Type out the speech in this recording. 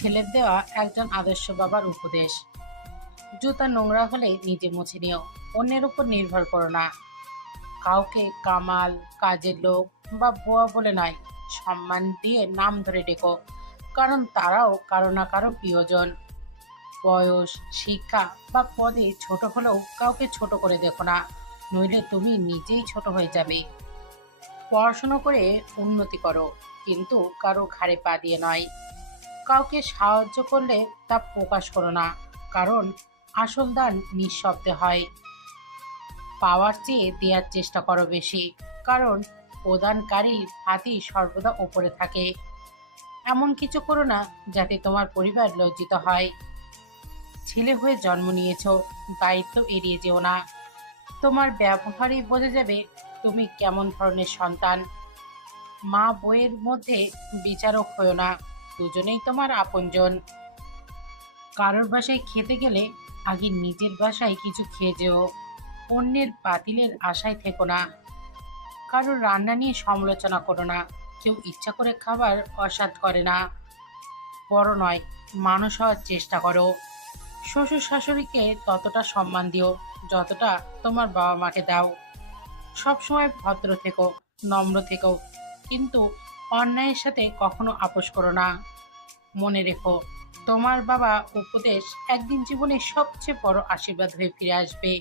ছেলের দেওয়া একজন আদর্শ বাবার উপদেশ। জুতা নোংরা হলে নিজে মুছে নিও, অন্যের উপর নির্ভর করো না। কাউকে কামাল, কাজের লোক বা বুয়া বলে নয়, সম্মান দিয়ে নাম ধরে ডেকো, কারণ তারাও কারো না কারো প্রিয়জন। বয়স, শিক্ষা বা পদে ছোট হলেও কাউকে ছোট করে দেখো না, নইলে তুমি নিজেই ছোট হয়ে যাবে। পড়াশোনা করে উন্নতি করো, কিন্তু কারো ঘাড়ে পা দিয়ে নয়। কাউকে সাহায্য করলে তা প্রকাশ করো না, কারণ আসল দান নিঃশব্দে হয়। পাওয়ার চেয়ে দেওয়ার চেষ্টা করো বেশি, কারণ প্রদানকারীর হাতই সর্বদা ওপরে থাকে। এমন কিছু করো না যাতে তোমার পরিবার লজ্জিত হয়। ছেলে হয়ে জন্ম নিয়েছো, দায়িত্ব এড়িয়ে যেও না। তোমার ব্যবহারই বোঝা যাবে তুমি কেমন ধরনের সন্তান। মা বইয়ের মধ্যে বিচারক হয়েও না, দুজনেই তোমার আপনজন। কারোর বাসায় খেতে গেলে আগে নিজের বাসায় কিছু খেয়ে যেও, অন্যের বাতিলের আশায় থেকো না। কারোর রান্না নিয়ে সমালোচনা করো না, কেউ ইচ্ছা করে খাবার অস্বাদ করে না। বড় নয়, মানুষ হওয়ার চেষ্টা করো। শ্বশুর শাশুড়িকে ততটা সম্মান দিও যতটা তোমার বাবা মাকে দাও। সবসময় ভদ্র থেকো, নম্র থেকো, কিন্তু অন্যায়ের সাথে কখনো আপোষ করো না। মনে রেখো, তোমার বাবা উপদেশ একদিন জীবনের সবচেয়ে বড় আশীর্বাদ হয়ে ফিরে আসবে।